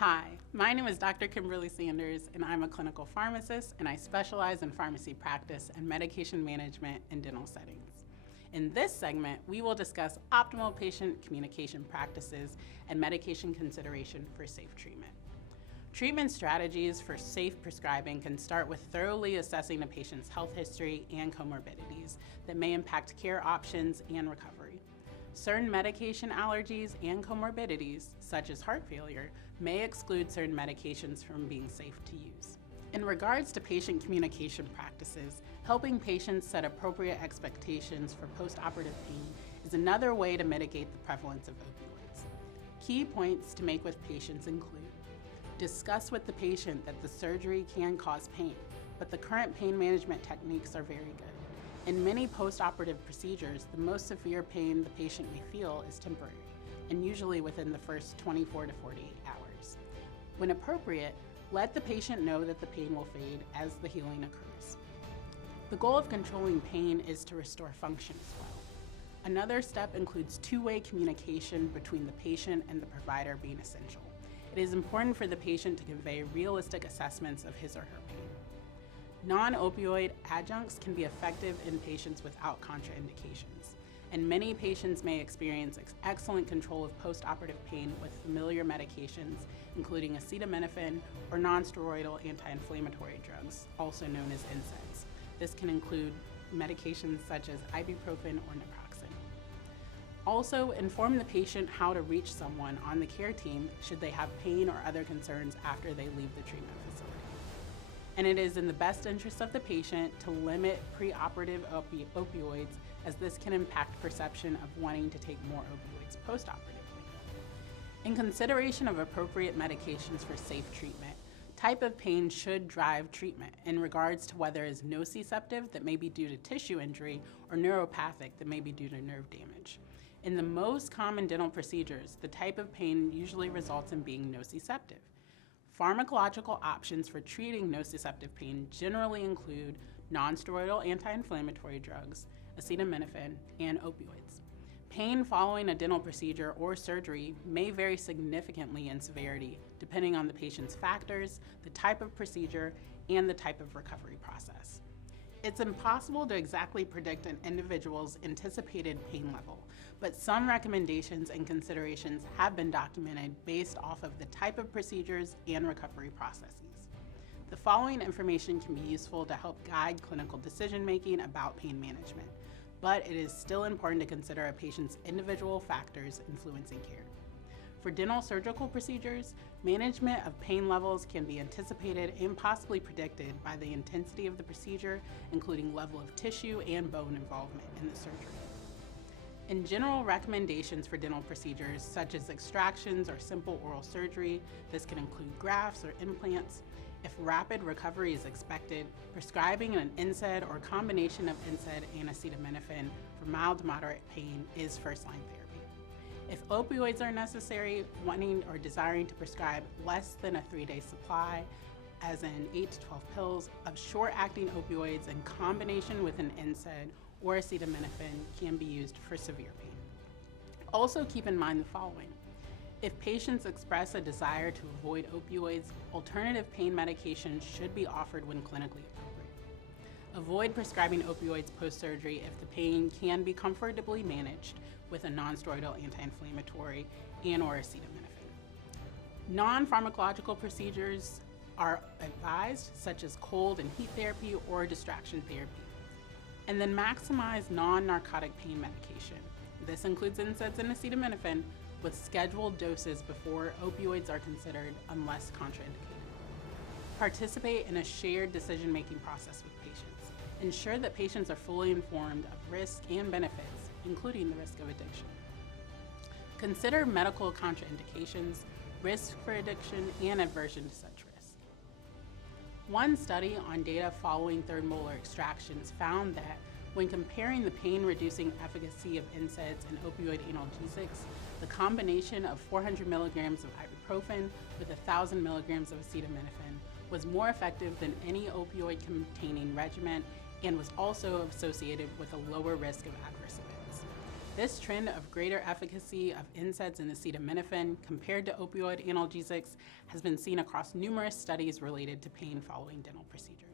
Hi, my name is Dr. Kimberly Sanders, and I'm a clinical pharmacist, and I specialize in pharmacy practice and medication management in dental settings. In this segment, we will discuss optimal patient communication practices and medication consideration for safe treatment. Treatment strategies for safe prescribing can start with thoroughly assessing a patient's health history and comorbidities that may impact care options and recovery. Certain medication allergies and comorbidities, such as heart failure, may exclude certain medications from being safe to use. In regards to patient communication practices, helping patients set appropriate expectations for post-operative pain is another way to mitigate the prevalence of opioids. Key points to make with patients include: discuss with the patient that the surgery can cause pain, but the current pain management techniques are very good. In many post-operative procedures, the most severe pain the patient may feel is temporary, and usually within the first 24 to 48 hours. When appropriate, let the patient know that the pain will fade as the healing occurs. The goal of controlling pain is to restore function as well. Another step includes two-way communication between the patient and the provider being essential. It is important for the patient to convey realistic assessments of his or her pain. Non-opioid adjuncts can be effective in patients without contraindications, and many patients may experience excellent control of post-operative pain with familiar medications, including acetaminophen or non-steroidal anti-inflammatory drugs, also known as Nsaids. This can include medications such as ibuprofen or naproxen. Also, inform the patient how to reach someone on the care team should they have pain or other concerns after they leave the treatment facility. And it is in the best interest of the patient to limit preoperative opioids, as this can impact perception of wanting to take more opioids postoperatively. In consideration of appropriate medications for safe treatment, type of pain should drive treatment in regards to whether it is nociceptive, that may be due to tissue injury, or neuropathic, that may be due to nerve damage. In the most common dental procedures, the type of pain usually results in being nociceptive. Pharmacological options for treating nociceptive pain generally include non-steroidal anti-inflammatory drugs, acetaminophen, and opioids. Pain following a dental procedure or surgery may vary significantly in severity depending on the patient's factors, the type of procedure, and the type of recovery process. It's impossible to exactly predict an individual's anticipated pain level, but some recommendations and considerations have been documented based off of the type of procedures and recovery processes. The following information can be useful to help guide clinical decision-making about pain management, but it is still important to consider a patient's individual factors influencing care. For dental surgical procedures, management of pain levels can be anticipated and possibly predicted by the intensity of the procedure, including level of tissue and bone involvement in the surgery. In general, recommendations for dental procedures such as extractions or simple oral surgery, this can include grafts or implants. If rapid recovery is expected, prescribing an NSAID or combination of NSAID and acetaminophen for mild to moderate pain is first-line therapy. If opioids are necessary, wanting or desiring to prescribe less than a 3-day supply, as in 8 to 12 pills, of short-acting opioids in combination with an NSAID or acetaminophen can be used for severe pain. Also keep in mind the following. If patients express a desire to avoid opioids, alternative pain medications should be offered when clinically appropriate. Avoid prescribing opioids post-surgery if the pain can be comfortably managed with a non-steroidal anti-inflammatory and/or acetaminophen. Non-pharmacological procedures are advised, such as cold and heat therapy or distraction therapy. And then maximize non-narcotic pain medication. This includes NSAIDs and acetaminophen with scheduled doses before opioids are considered unless contraindicated. Participate in a shared decision-making process with patients. Ensure that patients are fully informed of risk and benefits, including the risk of addiction. Consider medical contraindications, risk for addiction, and aversion to such risk. One study on data following third molar extractions found that when comparing the pain-reducing efficacy of Nsaids and opioid analgesics, the combination of 400 milligrams of ibuprofen with 1,000 milligrams of acetaminophen was more effective than any opioid-containing regimen and was also associated with a lower risk of adverse events. This trend of greater efficacy of Nsaids and acetaminophen compared to opioid analgesics has been seen across numerous studies related to pain following dental procedures.